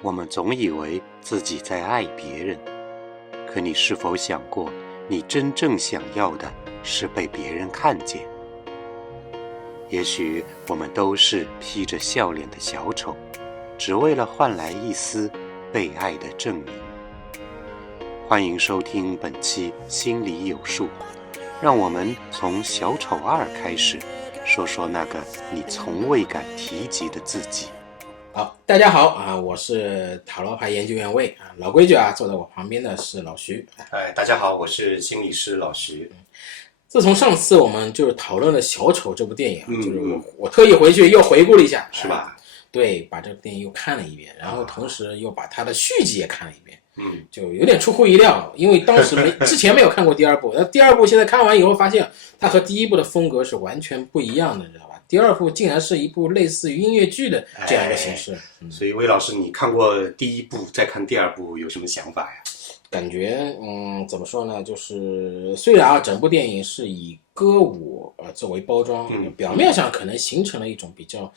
我们总以为自己在爱别人，可你是否想过，你真正想要的是被别人看见？也许我们都是披着笑脸的小丑，只为了换来一丝被爱的证明。欢迎收听本期心里有数，让我们从小丑2开始，说说那个你从未敢提及的自己。好，大家好啊，我是塔罗牌研究员魏啊，老规矩啊，坐在我旁边的是老徐。大家好，我是心理师老徐。自从上次我们就是讨论了《小丑》这部电影，就是我特意回去又回顾了一下，是吧？对，把这部电影又看了一遍，然后同时又把它的续集也看了一遍。就有点出乎意料，因为当时之前没有看过第二部，那第二部现在看完以后发现，它和第一部的风格是完全不一样的，你知道吧？第二部竟然是一部类似于音乐剧的这样一个形式。所以魏老师，你看过第一部，再看第二部，有什么想法呀？感觉怎么说呢？就是虽然整部电影是以歌舞作为包装，表面上可能形成了一种比较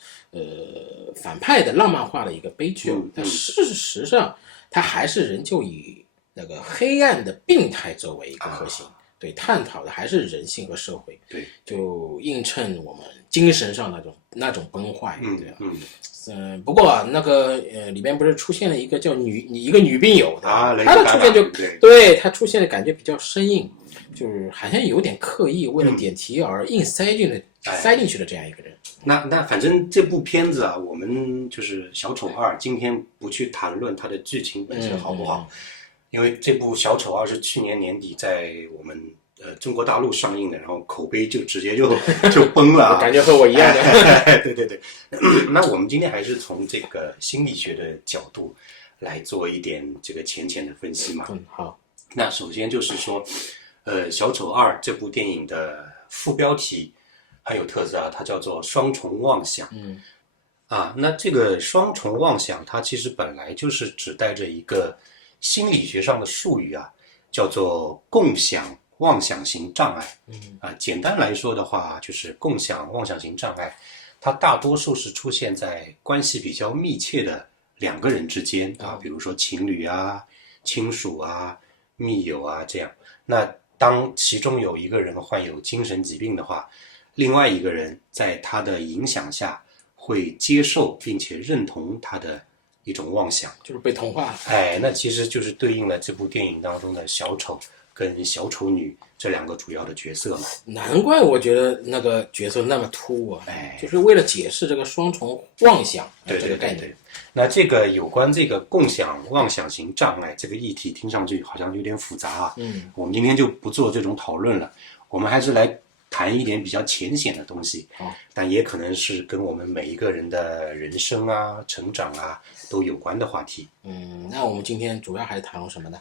反派的浪漫化的一个悲剧，但事实上它还是仍旧以那个黑暗的病态作为一个核心，对，探讨的还是人性和社会，对，就映衬我们精神上那种崩坏，对吧？不过那个里边不是出现了一个叫一个女病友的她的出现就对她出现的感觉比较生硬，就是好像有点刻意为了点题而硬塞进去的这样一个人。那反正这部片子啊，我们就是小丑2，今天不去谈论它的剧情本身好不好，因为这部小丑2是去年年底在我们中国大陆上映的，然后口碑就直接就崩了感觉和我一样的对那我们今天还是从这个心理学的角度来做一点这个浅的分析嘛。好。那首先就是说小丑2这部电影的副标题很有特色啊，它叫做双重妄想。那这个双重妄想它其实本来就是指代着一个心理学上的术语啊，叫做共享妄想型障碍。简单来说的话，就是共享妄想型障碍，它大多数是出现在关系比较密切的两个人之间啊，比如说情侣啊、亲属啊、密友啊这样。那当其中有一个人患有精神疾病的话，另外一个人在他的影响下会接受并且认同他的一种妄想，就是被同化。那其实就是对应了这部电影当中的小丑跟小丑女这两个主要的角色嘛。难怪我觉得那个角色那么突兀啊，就是为了解释这个双重妄想这个概念。那这个有关这个共享妄想型障碍这个议题，听上去好像有点复杂啊。我们今天就不做这种讨论了，我们还是来谈一点比较浅显的东西，但也可能是跟我们每一个人的人生啊、成长啊都有关的话题。那我们今天主要还是谈论什么呢？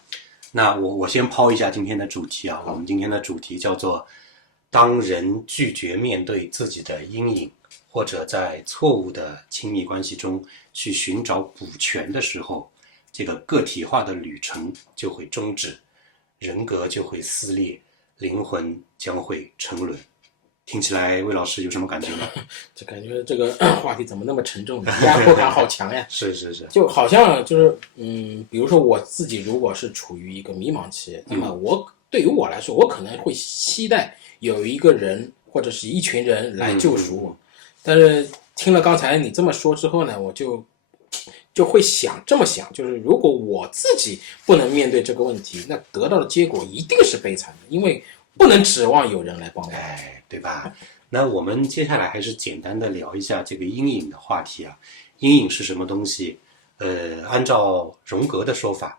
那我先抛一下今天的主题啊，我们今天的主题叫做当人拒绝面对自己的阴影，或者在错误的亲密关系中去寻找补全的时候，这个个体化的旅程就会终止，人格就会撕裂，灵魂将会沉沦。听起来魏老师有什么感觉呢？就感觉这个话题怎么那么沉重，压迫感好强呀。是就好像就是比如说我自己如果是处于一个迷茫期，那么对于我来说，我可能会期待有一个人或者是一群人来救赎我。但是听了刚才你这么说之后呢，我就会这么想，就是如果我自己不能面对这个问题，那得到的结果一定是悲惨的，因为不能指望有人来帮我。对吧？那我们接下来还是简单的聊一下这个阴影的话题啊。阴影是什么东西？按照荣格的说法，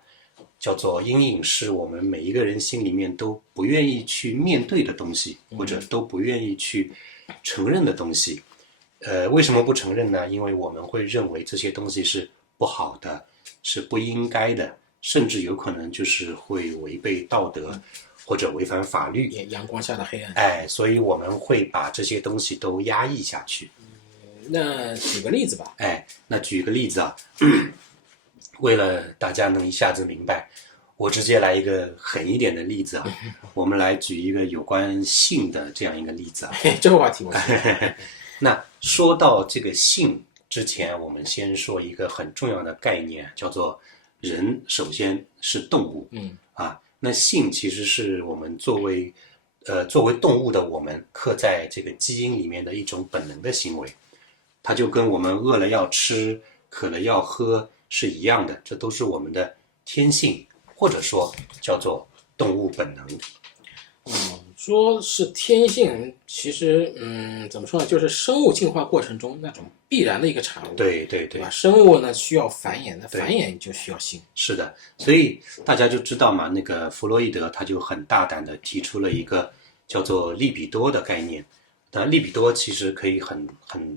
叫做阴影是我们每一个人心里面都不愿意去面对的东西，或者都不愿意去承认的东西。为什么不承认呢？因为我们会认为这些东西是不好的，是不应该的，甚至有可能就是会违背道德，或者违反法律。阳光下的黑暗。所以我们会把这些东西都压抑下去。那举个例子吧。那举个例子啊，为了大家能一下子明白，我直接来一个狠一点的例子啊。我们来举一个有关性的这样一个例子啊。这个话题我那说到这个性之前，我们先说一个很重要的概念，叫做人首先是动物。那性其实是我们作为动物的我们刻在这个基因里面的一种本能的行为，它就跟我们饿了要吃，渴了要喝是一样的，这都是我们的天性，或者说叫做动物本能。说是天性，其实怎么说呢，就是生物进化过程中那种必然的一个产物。对吧？生物呢需要繁衍，那繁衍就需要性。是的，所以大家就知道嘛，那个弗洛伊德他就很大胆的提出了一个叫做利比多的概念。那利比多其实可以很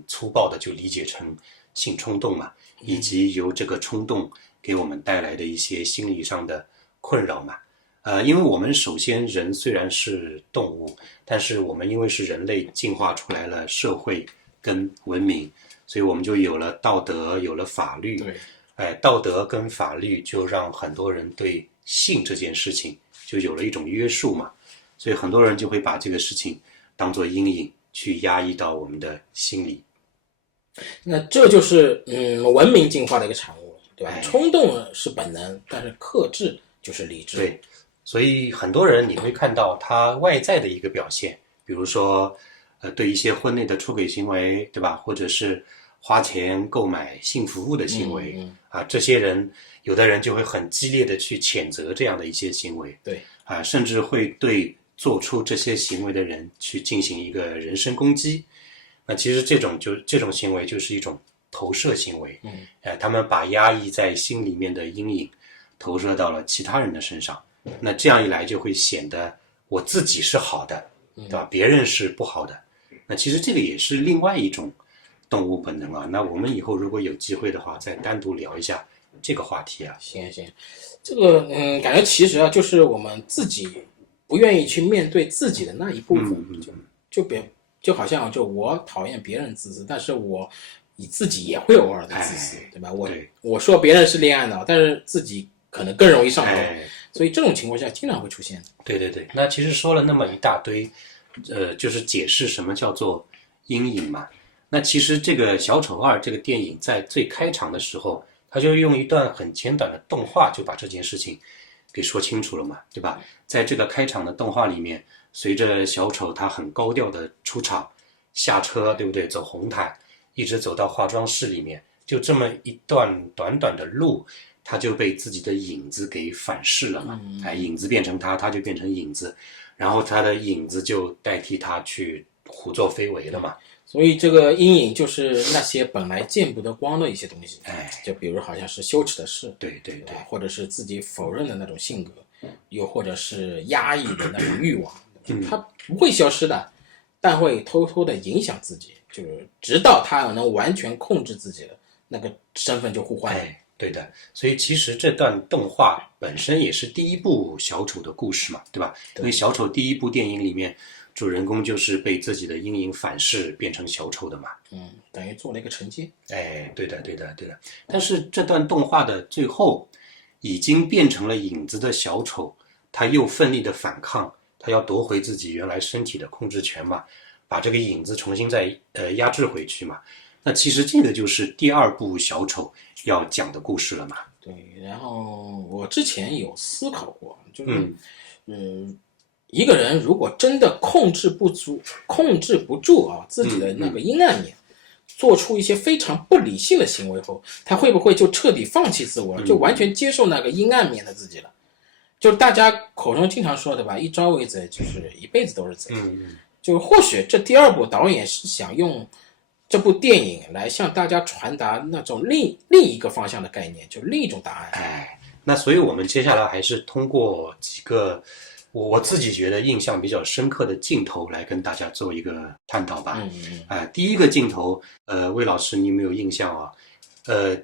粗暴的就理解成性冲动嘛，以及由这个冲动给我们带来的一些心理上的困扰嘛。因为我们首先人虽然是动物，但是我们因为是人类进化出来了社会跟文明，所以我们就有了道德，有了法律。对，道德跟法律就让很多人对性这件事情就有了一种约束嘛，所以很多人就会把这个事情当作阴影去压抑到我们的心里。那这就是文明进化的一个产物，对吧？冲动是本能，但是克制就是理智。对。所以很多人你会看到他外在的一个表现，比如说对一些婚内的出轨行为，对吧？或者是花钱购买性服务的行为。这些人有的人就会很激烈的去谴责这样的一些行为。对。甚至会对做出这些行为的人去进行一个人身攻击。那其实这种行为就是一种投射行为。他们把压抑在心里面的阴影投射到了其他人的身上。那这样一来就会显得我自己是好的，对吧？别人是不好的。那其实这个也是另外一种动物本能啊。那我们以后如果有机会的话，再单独聊一下这个话题啊。行，这个感觉其实就是我们自己不愿意去面对自己的那一部分，就好像就我讨厌别人自私，但是我自己也会偶尔的自私，对吧？我说别人是恋爱脑，但是自己可能更容易上头。所以这种情况下经常会出现。对，那其实说了那么一大堆，就是解释什么叫做阴影嘛。那其实这个小丑2这个电影在最开场的时候，他就用一段很简短的动画就把这件事情给说清楚了嘛，对吧？在这个开场的动画里面，随着小丑他很高调的出场下车，对不对？走红毯一直走到化妆室里面，就这么一段短短的路，他就被自己的影子给反噬了嘛。影子变成他，他就变成影子，然后他的影子就代替他去胡作非为了嘛。所以这个阴影就是那些本来见不得光的一些东西。就比如好像是羞耻的事，对，或者是自己否认的那种性格，又或者是压抑的那种欲望。它不会消失的，但会偷偷的影响自己，就是直到他能完全控制自己的那个身份就互换了。对的，所以其实这段动画本身也是第一部小丑的故事嘛，对吧？因为小丑第一部电影里面，主人公就是被自己的阴影反噬变成小丑的嘛。等于做了一个承接。对的。但是这段动画的最后，已经变成了影子的小丑，他又奋力的反抗，他要夺回自己原来身体的控制权嘛，把这个影子重新再压制回去嘛。那其实这个就是第2部小丑要讲的故事了嘛。对，然后我之前有思考过，就是一个人如果真的控制不住自己的那个阴暗面，做出一些非常不理性的行为后，他会不会就彻底放弃自我了，就完全接受那个阴暗面的自己了？就是大家口中经常说的吧，一朝为贼，就是一辈子都是贼。就或许这第2部导演是想用这部电影来向大家传达那种另一个方向的概念，就另一种答案。那所以我们接下来还是通过几个我自己觉得印象比较深刻的镜头来跟大家做一个探讨吧。第一个镜头，魏老师你有没有印象啊？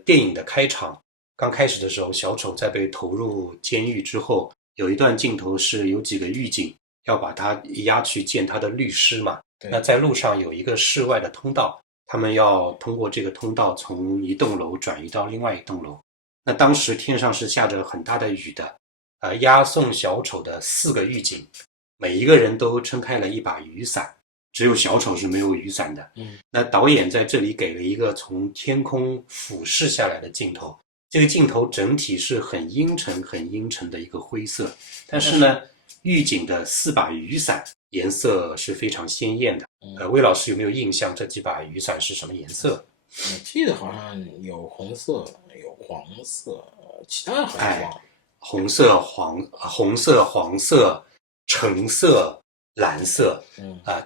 电影的开场刚开始的时候，小丑在被投入监狱之后，有一段镜头是有几个狱警要把他押去见他的律师嘛。那在路上有一个室外的通道，他们要通过这个通道从一栋楼转移到另外一栋楼。那当时天上是下着很大的雨的，押送小丑的4个狱警，每一个人都撑开了一把雨伞。只有小丑是没有雨伞的。那导演在这里给了一个从天空俯视下来的镜头，这个镜头整体是很阴沉的一个灰色，但是呢，狱警的4把雨伞颜色是非常鲜艳的。魏老师有没有印象这几把雨伞是什么颜色？我记得好像有红色，有黄色，其他好像忘了。红色、黄色、橙色、蓝色。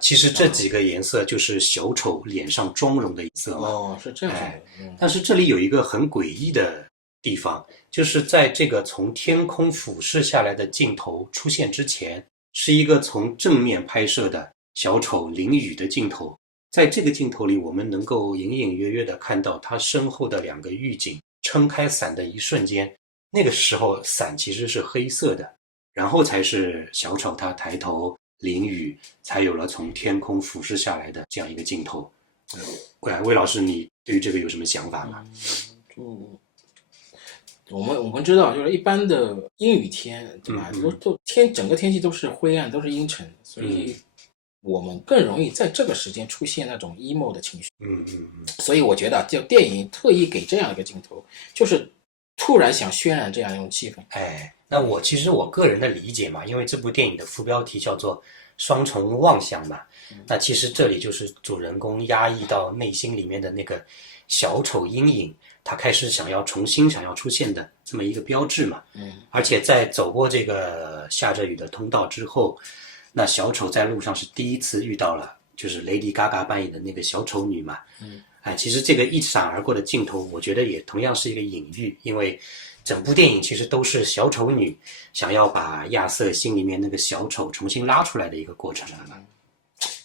其实这几个颜色就是小丑脸上妆容的颜色嘛。哦，是这样的。但是这里有一个很诡异的地方，就是在这个从天空俯视下来的镜头出现之前，是一个从正面拍摄的小丑淋雨的镜头。在这个镜头里，我们能够隐隐约约地看到他身后的2个狱警撑开伞的一瞬间，那个时候伞其实是黑色的，然后才是小丑他抬头淋雨，才有了从天空俯视下来的这样一个镜头。魏老师，你对于这个有什么想法吗？我们知道，就是一般的阴雨天，对吧？整个天气都是灰暗，都是阴沉，所以我们更容易在这个时间出现那种 emo 的情绪。所以我觉得，就电影特意给这样一个镜头，就是突然想渲染这样一种气氛。那其实我个人的理解嘛，因为这部电影的副标题叫做双重妄想嘛，那其实这里就是主人公压抑到内心里面的那个小丑阴影，他开始重新想要出现的这么一个标志嘛。而且在走过这个下着雨的通道之后，那小丑在路上是第一次遇到了就是 Lady Gaga 扮演的那个小丑女嘛。其实这个一闪而过的镜头，我觉得也同样是一个隐喻，因为整部电影其实都是小丑女想要把亚瑟心里面那个小丑重新拉出来的一个过程。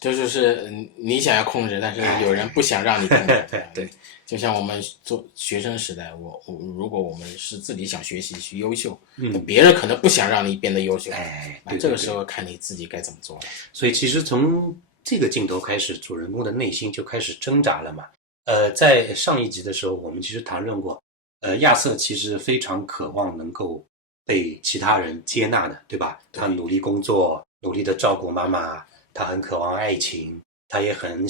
这就是你想要控制，但是有人不想让你控制。对，就像我们做学生时代，如果我们是自己想学习去优秀，别人可能不想让你变得优秀。那这个时候看你自己该怎么做了。所以其实从这个镜头开始，主人公的内心就开始挣扎了嘛。在上一集的时候，我们其实谈论过，亚瑟其实非常渴望能够被其他人接纳的，对吧？他努力工作，努力的照顾妈妈，他很渴望爱情，他也很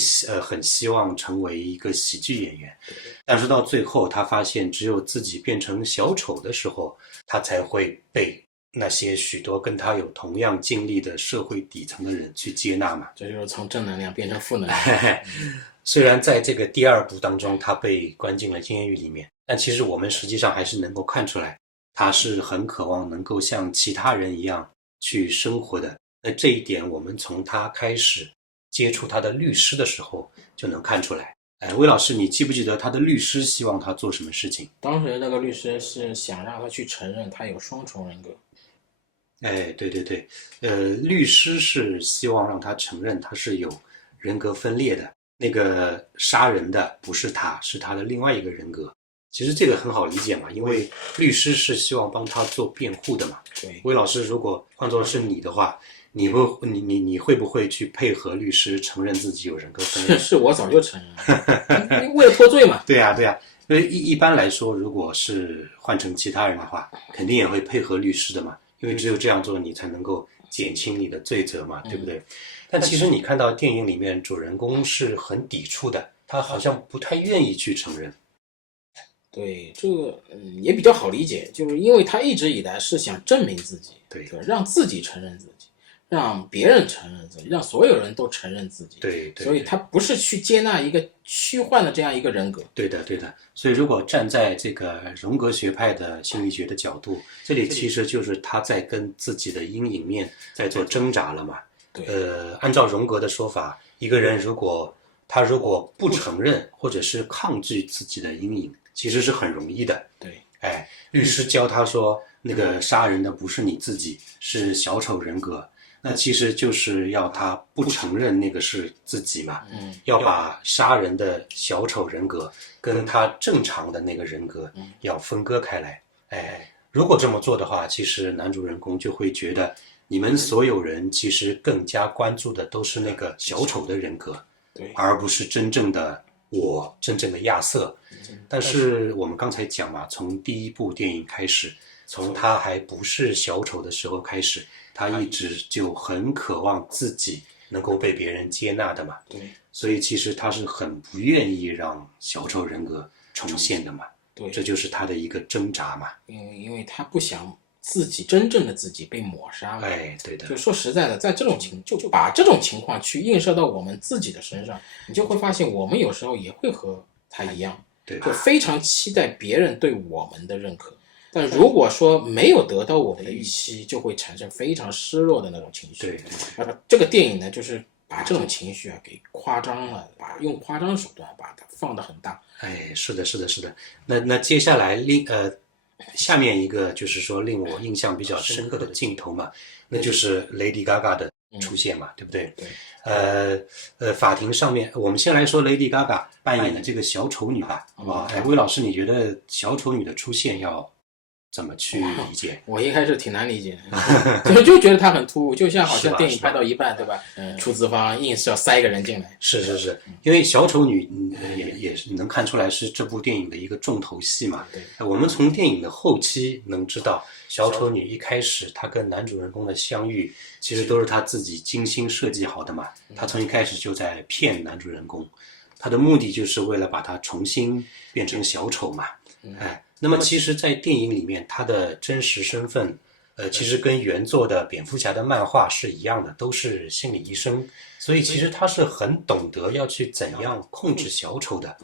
希望成为一个喜剧演员。但是到最后，他发现只有自己变成小丑的时候，他才会被那些许多跟他有同样经历的社会底层的人去接纳嘛。这就是从正能量变成负能量。虽然在这个第2部当中他被关进了监狱里面，但其实我们实际上还是能够看出来，他是很渴望能够像其他人一样去生活的。那这一点我们从他开始接触他的律师的时候就能看出来。魏老师，你记不记得他的律师希望他做什么事情？当时那个律师是想让他去承认他有双重人格。对，律师是希望让他承认他是有人格分裂的，那个杀人的不是他，是他的另外一个人格。其实这个很好理解嘛，因为律师是希望帮他做辩护的嘛。对，魏老师，如果换作是你的话，你会不会去配合律师承认自己有人格分裂？是我早就承认了，为了脱罪嘛。对呀，因为一般来说，如果是换成其他人的话，肯定也会配合律师的嘛，因为只有这样做，你才能够减轻你的罪责嘛，对不对？但其实你看到电影里面主人公是很抵触的，他好像不太愿意去承认。对，这个也比较好理解，就是因为他一直以来是想证明自己，对，让自己承认自己，让别人承认自己，让所有人都承认自己。对，所以他不是去接纳一个虚幻的这样一个人格。对的。所以如果站在这个荣格学派的心理学的角度，这里其实就是他在跟自己的阴影面在做挣扎了嘛。按照荣格的说法，一个人如果不承认或者是抗拒自己的阴影，其实是很容易的。对，律师教他说，那个杀人的不是你自己，是小丑人格。那其实就是要他不承认那个是自己嘛，要把杀人的小丑人格跟他正常的那个人格要分割开来。如果这么做的话，其实男主人公就会觉得你们所有人其实更加关注的都是那个小丑的人格，而不是真正的我，真正的亚瑟。但是我们刚才讲嘛，从第1部电影开始，从他还不是小丑的时候开始，他一直就很渴望自己能够被别人接纳的嘛。对，所以其实他是很不愿意让小丑人格重现的嘛。对，这就是他的一个挣扎嘛。因为他不想自己真正的自己被抹杀嘛。哎，对的。就说实在的，在这种就把这种情况去映射到我们自己的身上，你就会发现我们有时候也会和他一样，对，就非常期待别人对我们的认可。但如果说没有得到我们的预期，就会产生非常失落的那种情绪。对，这个电影呢，就是把这种情绪给夸张了，用夸张手段把它放得很大。哎，是的。那接下来下面一个就是说令我印象比较深刻的镜头嘛，那就是 Lady Gaga 的出现嘛，对不对？对。法庭上面，我们先来说 Lady Gaga 扮演的这个小丑女吧，好不好？魏老师，你觉得小丑女的出现要怎么去理解？我一开始挺难理解的，就觉得它很突兀，就像好像电影拍到一半，对吧？出资方硬是要塞一个人进来。是，因为小丑女也是能看出来是这部电影的一个重头戏嘛。对，我们从电影的后期能知道，小丑女一开始她跟男主人公的相遇，其实都是她自己精心设计好的嘛。她从一开始就在骗男主人公，她的目的就是为了把他重新变成小丑嘛。那么其实在电影里面他的真实身份其实跟原作的蝙蝠侠的漫画是一样的，都是心理医生，所以其实他是很懂得要去怎样控制小丑的。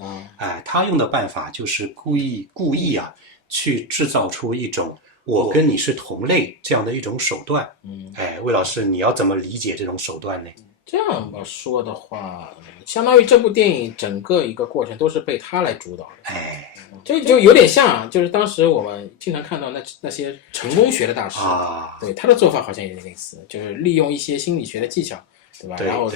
他用的办法就是故意啊去制造出一种我跟你是同类这样的一种手段。魏老师，你要怎么理解这种手段呢？这样吧说的话，相当于这部电影整个一个过程都是被他来主导的。就有点像，就是当时我们经常看到那些成功学的大师，对他的做法好像也类似，就是利用一些心理学的技巧，对吧？然后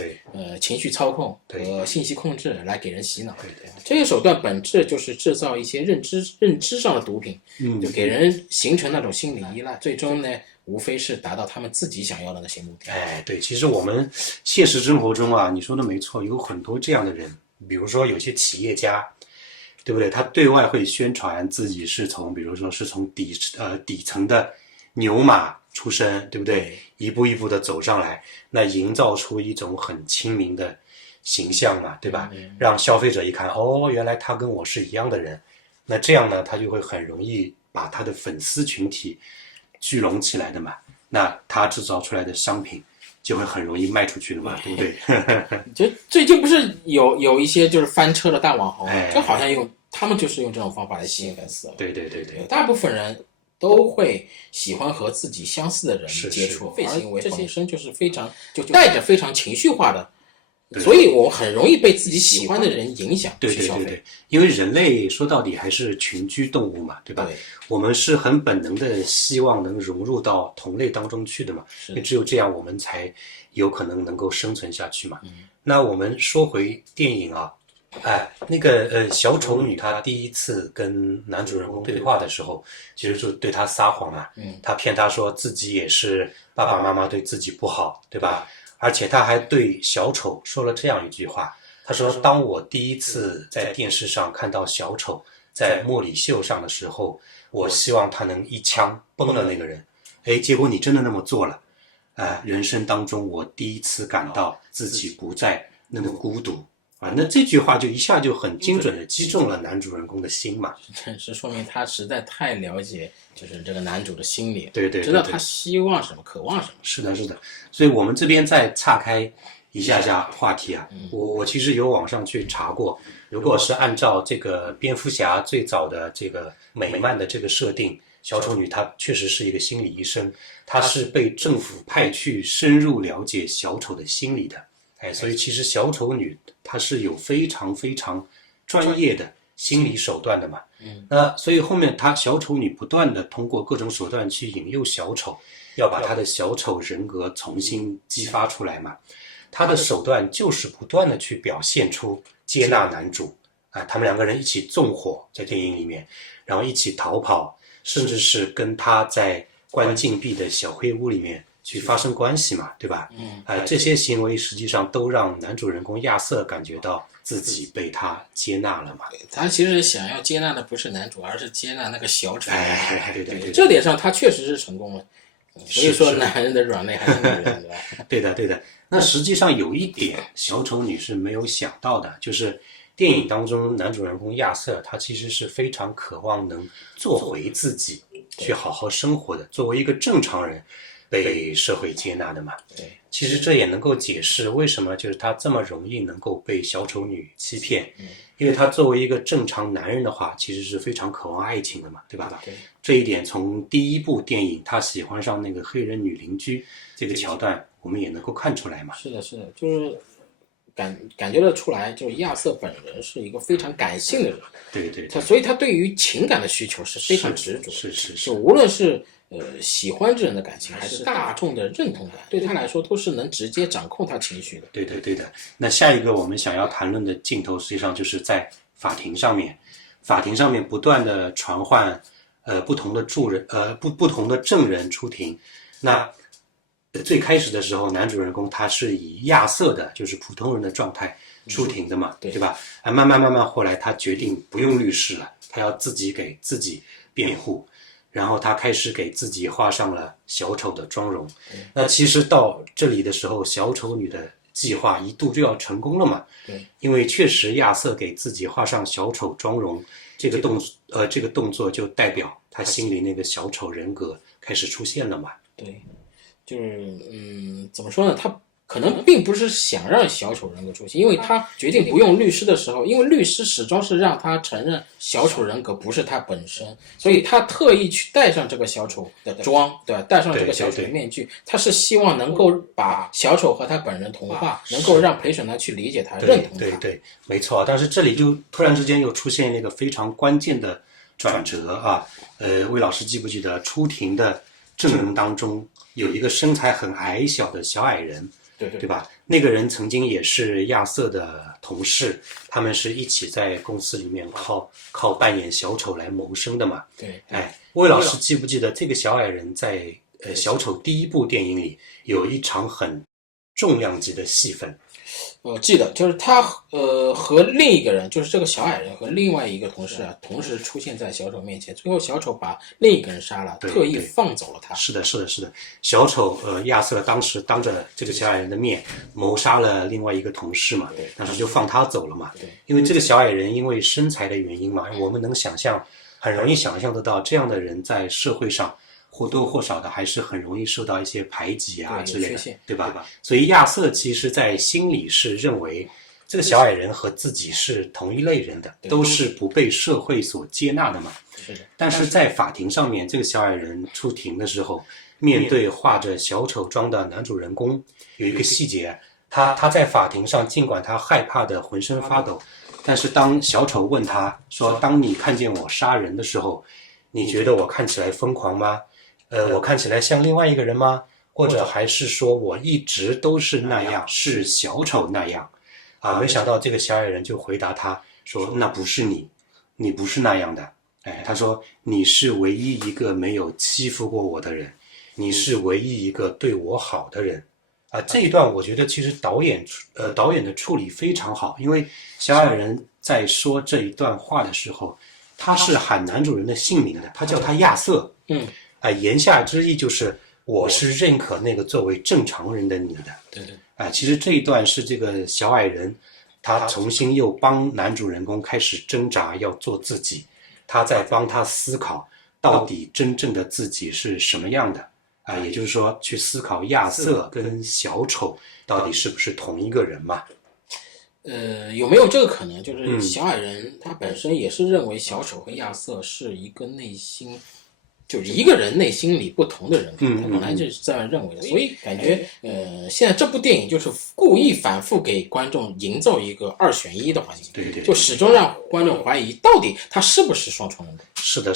情绪操控和信息控制来给人洗脑。这些手段本质就是制造一些认知上的毒品，就给人形成那种心理依赖，最终呢，无非是达到他们自己想要的那些目的。对，其实我们现实生活中啊，你说的没错，有很多这样的人，比如说有些企业家，对不对？他对外会宣传自己是从，比如说是从底层的牛马出身，对不对？一步一步的走上来，那营造出一种很亲民的形象嘛，对吧？让消费者一看，原来他跟我是一样的人，那这样呢，他就会很容易把他的粉丝群体聚拢起来的嘛，那他制造出来的商品就会很容易卖出去的嘛，对不对？就最近不是有一些就是翻车的大网红，就好像他们就是用这种方法来吸引粉丝了。对，大部分人都会喜欢和自己相似的人接触，而行为本身就是就带着非常情绪化的，所以我很容易被自己喜欢的人影响去消费。对，因为人类说到底还是群居动物嘛，对吧？我们是很本能的希望能融入到同类当中去的嘛，因为只有这样我们才有可能能够生存下去嘛。那我们说回电影啊，那个小丑女她第一次跟男主人公对话的时候，其实就对他撒谎嘛，她骗他说自己也是爸爸妈妈对自己不好，对吧？而且他还对小丑说了这样一句话，他说当我第一次在电视上看到小丑在茉莉秀上的时候，我希望他能一枪崩了那个人。结果你真的那么做了。人生当中我第一次感到自己不再那么孤独。那这句话就一下就很精准的击中了男主人公的心嘛。是说明他实在太了解就是这个男主的心理，对，知道他希望什么，渴望什么。是的，所以我们这边再岔开一下话题啊。我其实有网上去查过，如果是按照这个蝙蝠侠最早的这个美漫的这个设定，小丑女她确实是一个心理医生，她是被政府派去深入了解小丑的心理的。所以其实小丑女她是有非常非常专业的心理手段的嘛。那所以后面小丑女不断的通过各种手段去引诱小丑，要把她的小丑人格重新激发出来嘛。她的手段就是不断的去表现出接纳男主，他们两个人一起纵火在电影里面，然后一起逃跑，甚至是跟他在关禁闭的小黑屋里面去发生关系嘛，对吧？这些行为实际上都让男主人公亚瑟感觉到自己被他接纳了嘛。他其实想要接纳的不是男主，而是接纳那个小丑。对，这点上他确实是成功了。所以说男人的软肋还是女人，对吧？对的，对的。那实际上有一点小丑女是没有想到的，就是电影当中男主人公亚瑟，他其实是非常渴望能做回自己，去好好生活的，作为一个正常人被社会接纳的嘛。对，其实这也能够解释为什么就是他这么容易能够被小丑女欺骗，因为他作为一个正常男人的话，其实是非常渴望爱情的嘛，对吧？对，这一点从第一部电影他喜欢上那个黑人女邻居这个桥段，我们也能够看出来嘛。是的，是的，就是感觉得出来，就是亚瑟本人是一个非常感性的人，对对对，所以他对于情感的需求是非常执着的，是就无论是喜欢之人的感情，还是大众的认同感，对他来说都是能直接掌控他情绪的。对的对的。那下一个我们想要谈论的镜头，实际上就是在法庭上面，法庭上面不断的传唤不同的不同的证人出庭。那最开始的时候，男主人公他是以亚瑟的，就是普通人的状态出庭的嘛，对吧？慢慢后来他决定不用律师了，他要自己给自己辩护，然后他开始给自己画上了小丑的妆容。那其实到这里的时候，小丑女的计划一度就要成功了嘛，对，因为确实亚瑟给自己画上小丑妆容这个动作就代表他心里那个小丑人格开始出现了嘛。对，就是怎么说呢？他可能并不是想让小丑人格出现，因为他决定不用律师的时候，因为律师始终是让他承认小丑人格不是他本身，所以他特意去戴上这个小丑的妆，对吧？戴上这个小丑的面具，他是希望能够把小丑和他本人同化，能够让陪审团去理解他、认同他。对，没错。但是这里就突然之间又出现了一个非常关键的转折啊！魏老师记不记得出庭的证人当中有一个身材很矮小的小矮人？对吧？那个人曾经也是亚瑟的同事，他们是一起在公司里面靠扮演小丑来谋生的嘛。对，魏老师记不记得这个小矮人在小丑第一部电影里有一场很重量级的戏份？记得就是他和另一个人，就是这个小矮人和另外一个同事啊，同时出现在小丑面前，最后小丑把另一个人杀了，特意放走了他。是的。小丑亚瑟当时当着这个小矮人的面谋杀了另外一个同事嘛，当时就放他走了嘛。因为这个小矮人因为身材的原因嘛，我们能很容易想象得到，这样的人在社会上或多或少的还是很容易受到一些排挤啊之类的，对吧？所以亚瑟其实在心里是认为这个小矮人和自己是同一类人的，都是不被社会所接纳的嘛。但是在法庭上面，这个小矮人出庭的时候，面对画着小丑妆的男主人公，有一个细节，他在法庭上尽管他害怕的浑身发抖，但是当小丑问他说，当你看见我杀人的时候，你觉得我看起来疯狂吗？我看起来像另外一个人吗？或者还是说我一直都是那样，是小丑那样？没想到这个小矮人就回答他说，那不是你，你不是那样的。他说你是唯一一个没有欺负过我的人，你是唯一一个对我好的人。这一段我觉得其实导演的处理非常好，因为小矮人在说这一段话的时候，他是喊男主人的姓名的，他叫他亚瑟。言下之意就是我是认可那个作为正常人的你的。对，其实这一段是这个小矮人他重新又帮男主人公开始挣扎要做自己，他在帮他思考到底真正的自己是什么样的也就是说去思考亚瑟跟小丑到底是不是同一个人嘛。有没有这个可能，就是小矮人他本身也是认为小丑和亚瑟是一个内心，就是一个人内心里不同的人格，他本来就是这样认为的，所以感觉现在这部电影就是故意反复给观众营造一个二选一的环境，对，就始终让观众怀疑到底他是不是双重人格。是的，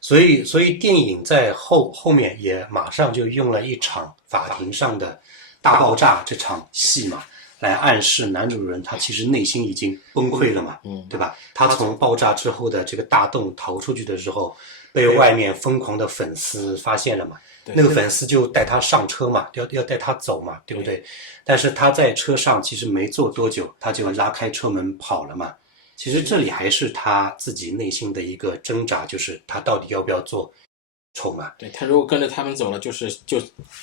所以电影在后面也马上就用了一场法庭上的大爆炸这场戏嘛，来暗示男主人他其实内心已经崩溃了嘛，对吧？他从爆炸之后的这个大洞逃出去的时候，被外面疯狂的粉丝发现了嘛，那个粉丝就带他上车嘛，要带他走嘛，对不对？但是他在车上其实没坐多久，他就拉开车门跑了嘛。其实这里还是他自己内心的一个挣扎，就是他到底要不要做丑嘛。对，他如果跟着他们走了，就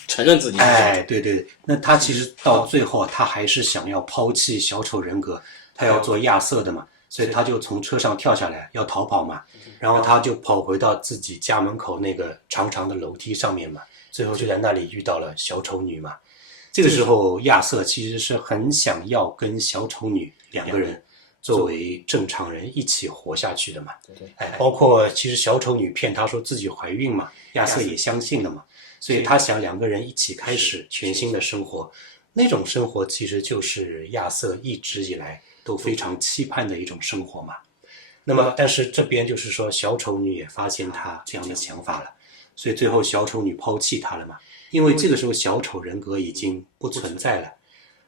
承认自己是小丑。哎，对对，那他其实到最后他还是想要抛弃小丑人格，他要做亚瑟的嘛，所以他就从车上跳下来要逃跑嘛，然后他就跑回到自己家门口那个长长的楼梯上面嘛，最后就在那里遇到了小丑女嘛。这个时候亚瑟其实是很想要跟小丑女两个人作为正常人一起活下去的嘛。哎，包括其实小丑女骗他说自己怀孕嘛，亚瑟也相信了嘛，所以他想两个人一起开始全新的生活。那种生活其实就是亚瑟一直以来都非常期盼的一种生活嘛。那么但是这边就是说小丑女也发现他这样的想法了，所以最后小丑女抛弃他了嘛，因为这个时候小丑人格已经不存在了。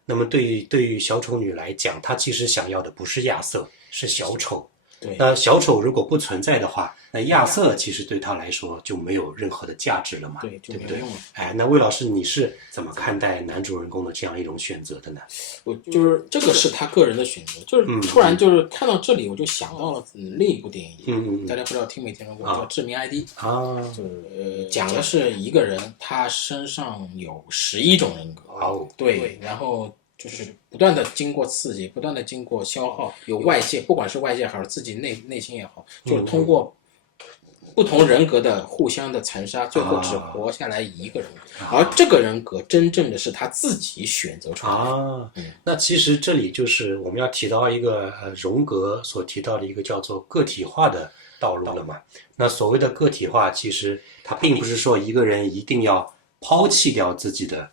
那么对于小丑女来讲，她其实想要的不是亚瑟，是小丑。对，那小丑如果不存在的话，那亚瑟其实对他来说就没有任何的价值了嘛，对，就对不对没有用了。哎，那魏老师你是怎么看待男主人公的这样一种选择的呢？我就是这个是他个人的选择，就是突然就是看到这里，我就想到了另一部电影，大家不知道听没听说过，叫《致命 ID》啊，就是讲的是一个人他身上有11种人格，对，然后就是不断的经过刺激，不断的经过消耗，有外界，不管是外界还是自己内心也好，就是通过不同人格的互相的残杀，最后只活下来一个人格，而这个人格真正的是他自己选择出来的。啊，那其实这里就是我们要提到一个荣格所提到的一个叫做个体化的道路了嘛。那所谓的个体化，其实它并不是说一个人一定要抛弃掉自己的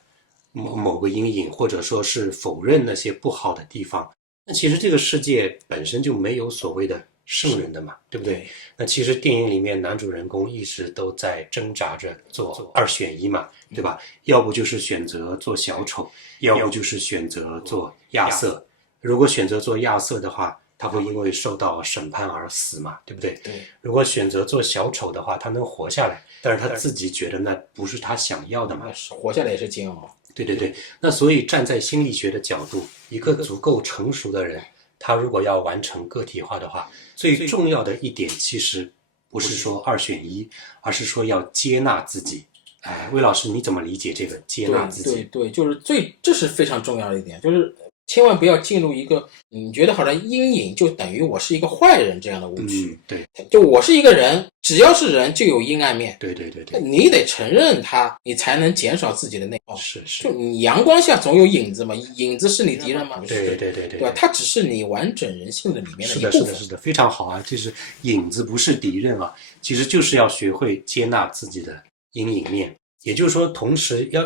某个阴影，或者说是否认那些不好的地方。那其实这个世界本身就没有所谓的圣人的嘛，对不对？那其实电影里面男主人公一直都在挣扎着做2选1嘛，对吧？要不就是选择做小丑，要不就是选择做亚瑟。如果选择做亚瑟的话，他会因为受到审判而死嘛，对不对？对。如果选择做小丑的话，他能活下来，但是他自己觉得那不是他想要的嘛，活下来也是煎熬。对对对，那所以站在心理学的角度，一个足够成熟的人，他如果要完成个体化的话，最重要的一点其实不是说2选1，而是说要接纳自己。哎，魏老师你怎么理解这个接纳自己？对，就是这是非常重要的一点，就是千万不要进入一个你觉得好像阴影就等于我是一个坏人这样的误区。对，就我是一个人，只要是人就有阴暗面。对，你得承认它，你才能减少自己的内耗。是，就你阳光下总有影子嘛，影子是你敌人吗？对吧？它只是你完整人性的里面的一部分。是的，非常好啊！就是影子不是敌人啊，其实就是要学会接纳自己的阴影面。也就是说，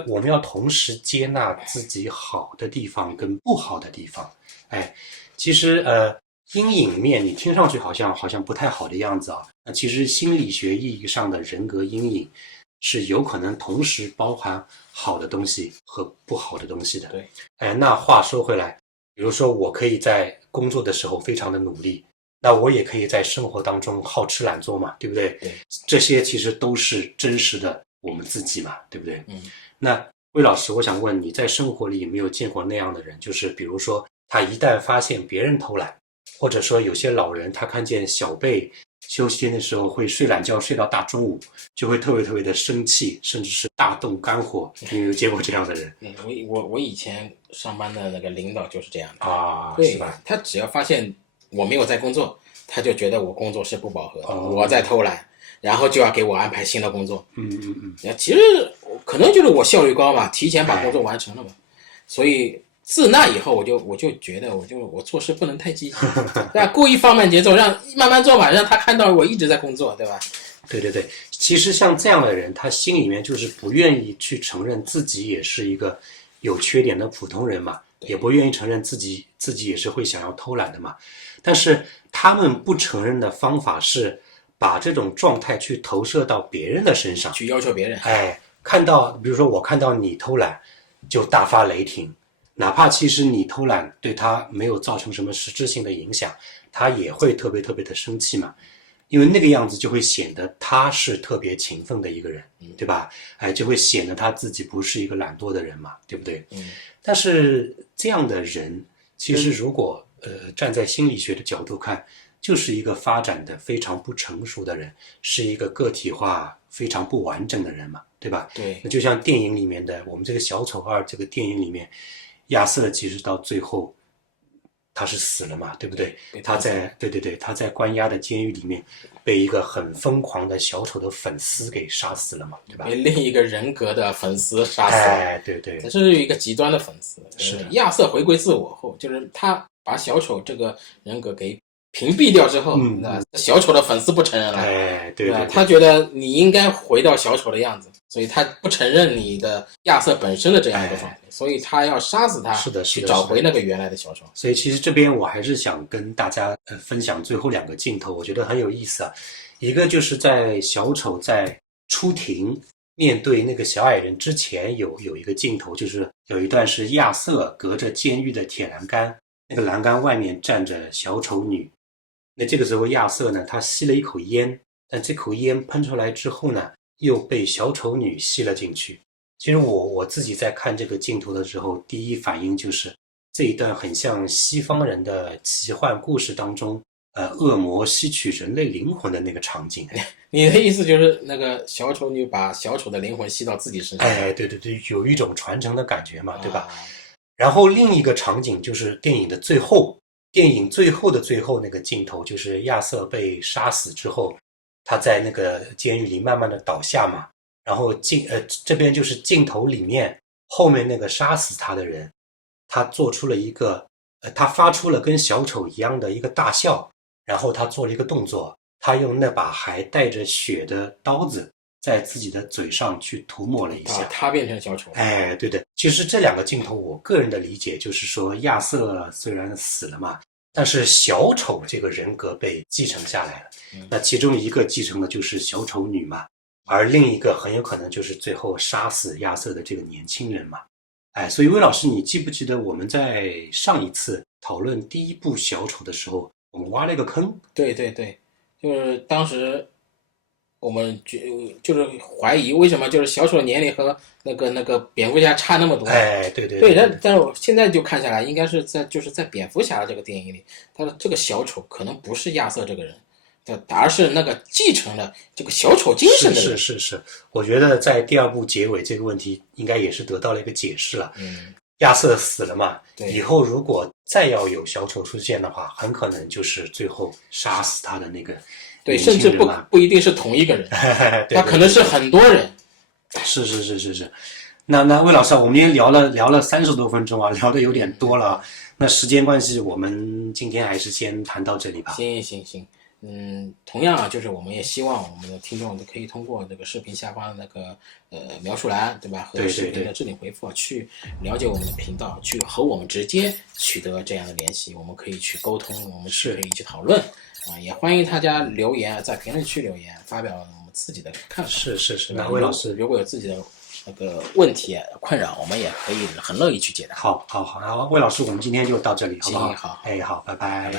我们要同时接纳自己好的地方跟不好的地方。哎，其实阴影面你听上去好像不太好的样子啊。那其实心理学意义上的人格阴影是有可能同时包含好的东西和不好的东西的。对，哎，那话说回来，比如说我可以在工作的时候非常的努力，那我也可以在生活当中好吃懒做嘛，对不对？对，这些其实都是真实的我们自己嘛，对不对？那魏老师，我想问你在生活里有没有见过那样的人，就是比如说他一旦发现别人偷懒，或者说有些老人他看见小辈休息天的时候会睡懒觉睡到大中午，就会特别的生气，甚至是大动肝火。你有没有见过这样的人？我以前上班的那个领导就是这样的啊，对是吧？他只要发现我没有在工作，他就觉得我工作是不饱和的，我在偷懒，然后就要给我安排新的工作。其实可能就是我效率高嘛，提前把工作完成了嘛，所以自那以后我就觉得我做事不能太积极，对吧？故意放慢节奏，让慢慢做嘛，让他看到我一直在工作，对吧？对，其实像这样的人，他心里面就是不愿意去承认自己也是一个有缺点的普通人嘛，也不愿意承认自己也是会想要偷懒的嘛。但是他们不承认的方法是把这种状态去投射到别人的身上，去要求别人。哎，比如说我看到你偷懒就大发雷霆，哪怕其实你偷懒对他没有造成什么实质性的影响，他也会特别的生气嘛。因为那个样子就会显得他是特别勤奋的一个人，对吧？哎，就会显得他自己不是一个懒惰的人嘛，对不对？但是这样的人，其实如果站在心理学的角度看，就是一个发展的非常不成熟的人，是一个个体化非常不完整的人嘛，对吧？对，那就像电影里面的我们这个小丑二这个电影里面，亚瑟其实到最后他是死了嘛，对不对？他在关押的监狱里面被一个很疯狂的小丑的粉丝给杀死了嘛，对吧？被另一个人格的粉丝杀死了。哎，对，这是一个极端的粉丝。是的。亚瑟回归自我后，就是他把小丑这个人格给屏蔽掉之后，那小丑的粉丝不承认了。哎，对，他觉得你应该回到小丑的样子，所以他不承认你的亚瑟本身的这样一个状态，所以他要杀死他，是的，去找回那个原来的小丑。所以其实这边我还是想跟大家分享最后2个镜头，我觉得很有意思啊。一个就是在小丑在出庭面对那个小矮人之前有一个镜头，就是有一段是亚瑟隔着监狱的铁栏杆，那个栏杆外面站着小丑女。那这个时候亚瑟呢，他吸了一口烟，但这口烟喷出来之后呢，又被小丑女吸了进去。其实我自己在看这个镜头的时候，第一反应就是这一段很像西方人的奇幻故事当中，恶魔吸取人类灵魂的那个场景。你的意思就是那个小丑女把小丑的灵魂吸到自己身上？哎，对，有一种传承的感觉嘛，对吧？然后另一个场景就是电影的最后。电影最后的最后那个镜头，就是亚瑟被杀死之后，他在那个监狱里慢慢的倒下嘛，然后这边就是镜头里面后面那个杀死他的人，他做出了一个他发出了跟小丑一样的一个大笑，然后他做了一个动作，他用那把还带着血的刀子在自己的嘴上去涂抹了一下，他变成小丑。哎，对，其实这2个镜头我个人的理解就是说，亚瑟虽然死了嘛，但是小丑这个人格被继承下来了。那其中一个继承的就是小丑女嘛，而另一个很有可能就是最后杀死亚瑟的这个年轻人嘛。哎，所以魏老师，你记不记得我们在上一次讨论第1部小丑的时候，我们挖了一个坑？对，就是当时我们就是怀疑为什么就是小丑的年龄和那个蝙蝠侠差那么多。哎，对，但我现在就看下来，应该是在蝙蝠侠的这个电影里，他的这个小丑可能不是亚瑟这个人，而是那个继承了这个小丑精神的人。是，我觉得在第2部结尾这个问题应该也是得到了一个解释了。亚瑟死了嘛，以后如果再要有小丑出现的话，很可能就是最后杀死他的那个。对，甚至不一定是同一个人，他可能是很多人。是。那魏老师，我们也聊了30多分钟啊，聊的有点多了。那时间关系，我们今天还是先谈到这里吧。行。同样啊，就是我们也希望我们的听众都可以通过这个视频下方的那个描述栏，对吧？和视频的置顶回复去了解我们的频道，去和我们直接取得这样的联系，我们可以去沟通，我们可以去讨论啊，也欢迎大家留言，在评论区留言，发表我们自己的看法。是。那魏老师如果有自己的那个问题困扰，我们也可以很乐意去解答。好，魏老师，我们今天就到这里，好不好？好，好，拜拜。